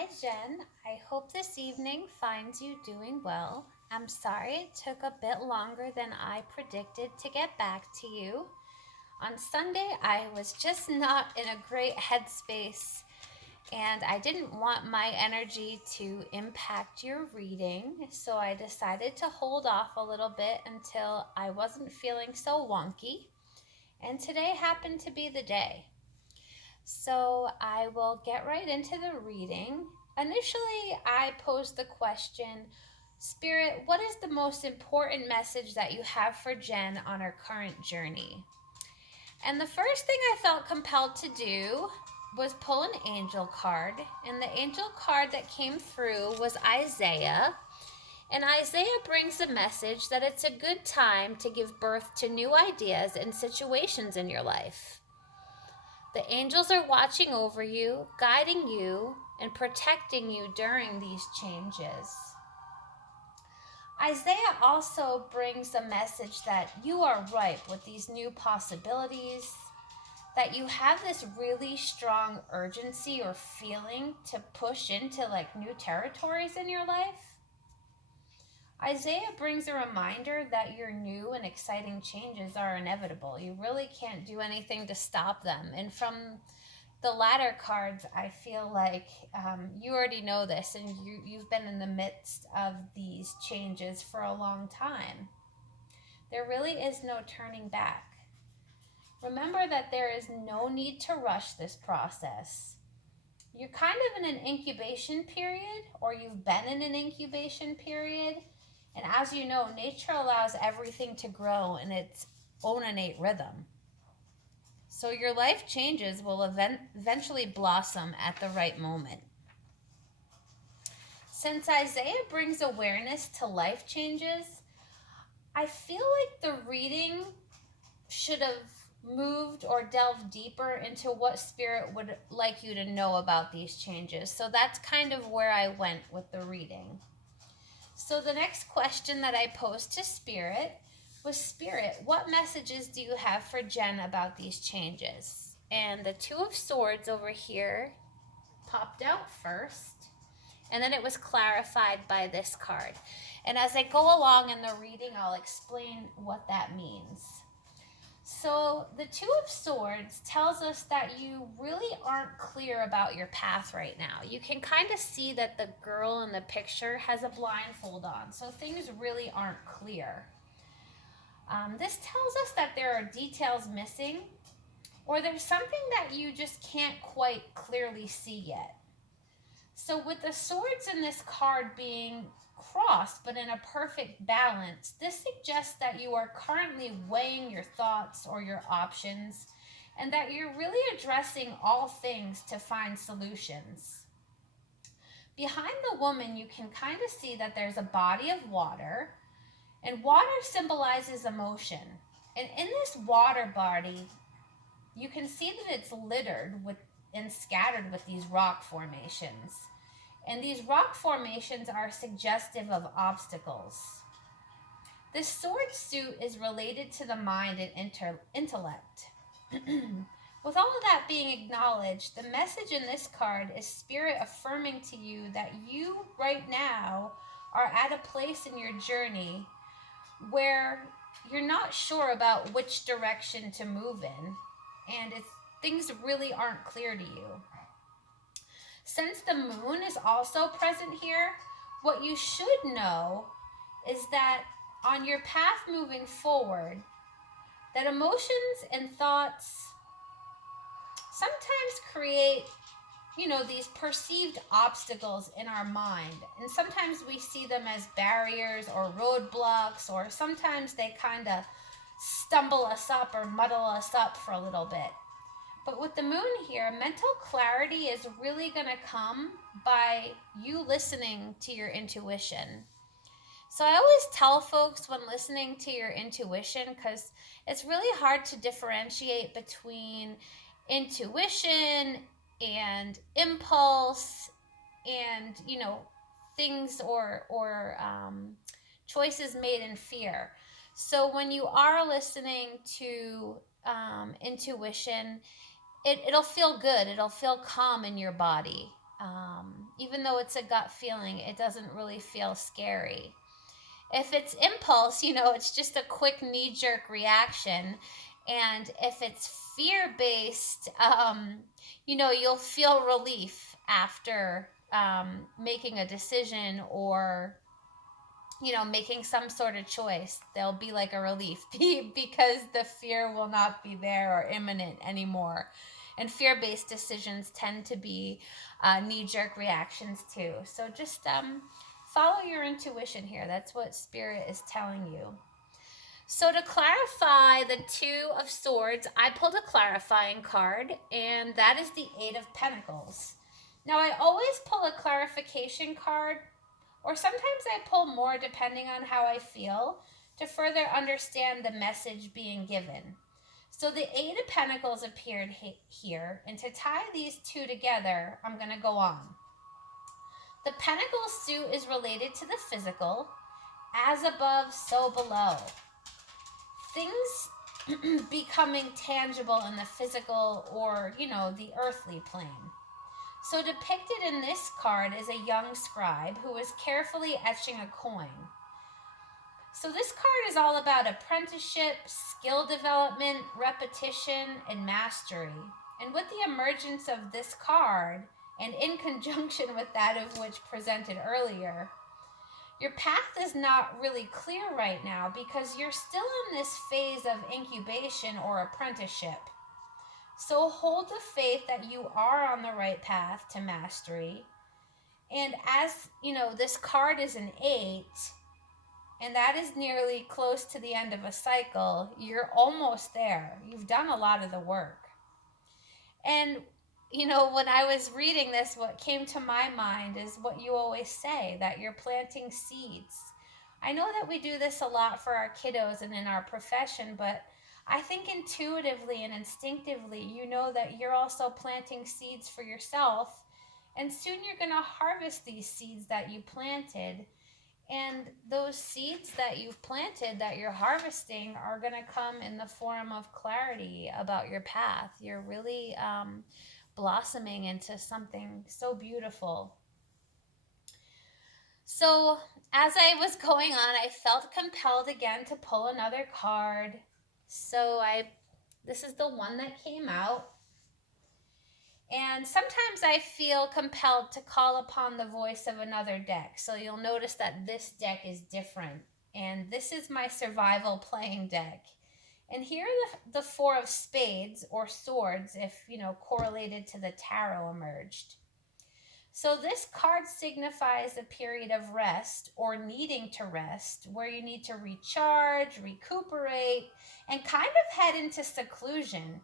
Hi, Jen. I hope this evening finds you doing well. I'm sorry it took a bit longer than I predicted to get back to you. On Sunday, I was just not in a great headspace, and I didn't want my energy to impact your reading, so I decided to hold off a little bit until I wasn't feeling so wonky. And today happened to be the day. So I will get right into the reading. Initially, I posed the question, Spirit, what is the most important message that you have for Jen on her current journey? And the first thing I felt compelled to do was pull an angel card. And the angel card that came through was Isaiah. And Isaiah brings the message that it's a good time to give birth to new ideas and situations in your life. The angels are watching over you, guiding you, and protecting you during these changes. Isaiah also brings a message that you are ripe with these new possibilities, that you have this really strong urgency or feeling to push into like new territories in your life. Isaiah brings a reminder that your new and exciting changes are inevitable. You really can't do anything to stop them. And from the latter cards, I feel like you already know this, and you've been in the midst of these changes for a long time. There really is no turning back. Remember that there is no need to rush this process. You're kind of in an incubation period, or you've been in an incubation period. And as you know, nature allows everything to grow in its own innate rhythm. So your life changes will eventually blossom at the right moment. Since Isaiah brings awareness to life changes, I feel like the reading should have moved or delved deeper into what Spirit would like you to know about these changes. So that's kind of where I went with the reading. So the next question that I posed to Spirit was, Spirit, what messages do you have for Jen about these changes? And the Two of Swords over here popped out first, and then it was clarified by this card. And as I go along in the reading, I'll explain what that means. So the Two of Swords tells us that you really aren't clear about your path right now. You can kind of see that the girl in the picture has a blindfold on, so things really aren't clear. This tells us that there are details missing, or there's something that you just can't quite clearly see yet. So with the swords in this card being crossed but in a perfect balance, this suggests that you are currently weighing your thoughts or your options, and that you're really addressing all things to find solutions. Behind the woman, you can kind of see that there's a body of water, and water symbolizes emotion. And in this water body, you can see that it's littered with and scattered with these rock formations. And these rock formations are suggestive of obstacles. This sword suit is related to the mind and intellect. With all of that being acknowledged, the message in this card is Spirit affirming to you that you right now are at a place in your journey where you're not sure about which direction to move in, and things really aren't clear to you. Since the moon is also present here, what you should know is that on your path moving forward, that emotions and thoughts sometimes create, these perceived obstacles in our mind. And sometimes we see them as barriers or roadblocks, or sometimes they kind of stumble us up or muddle us up for a little bit. But with the moon here, mental clarity is really going to come by you listening to your intuition. So I always tell folks when listening to your intuition, because it's really hard to differentiate between intuition and impulse and, things or choices made in fear. So when you are listening to intuition, it'll feel good. It'll feel calm in your body. Even though it's a gut feeling, it doesn't really feel scary. If it's impulse, it's just a quick knee jerk reaction. And if it's fear based, you'll feel relief after making a decision or making some sort of choice. There'll be like a relief because the fear will not be there or imminent anymore. And fear based decisions tend to be knee jerk reactions too. So just follow your intuition here. That's what Spirit is telling you. So to clarify the Two of Swords, I pulled a clarifying card, and that is the Eight of Pentacles. Now, I always pull a clarification card, or sometimes I pull more depending on how I feel, to further understand the message being given. So the Eight of Pentacles appeared here, and to tie these two together, I'm going to go on. The Pentacle suit is related to the physical, as above, so below. Things becoming tangible in the physical or, the earthly plane. So depicted in this card is a young scribe who is carefully etching a coin. So this card is all about apprenticeship, skill development, repetition, and mastery. And with the emergence of this card, and in conjunction with that of which presented earlier, your path is not really clear right now because you're still in this phase of incubation or apprenticeship. So hold the faith that you are on the right path to mastery. And as this card is an 8, and that is nearly close to the end of a cycle, you're almost there. You've done a lot of the work. And when I was reading this, what came to my mind is what you always say, that you're planting seeds. I know that we do this a lot for our kiddos and in our profession, but I think intuitively and instinctively, you know that you're also planting seeds for yourself. And soon you're going to harvest these seeds that you planted. And those seeds that you've planted that you're harvesting are going to come in the form of clarity about your path. You're really blossoming into something so beautiful. So as I was going on, I felt compelled again to pull another card. So this is the one that came out. And sometimes I feel compelled to call upon the voice of another deck. So you'll notice that this deck is different. And this is my survival playing deck. And here the Four of Spades, or Swords, if, correlated to the tarot, emerged. So this card signifies a period of rest or needing to rest, where you need to recharge, recuperate, and kind of head into seclusion.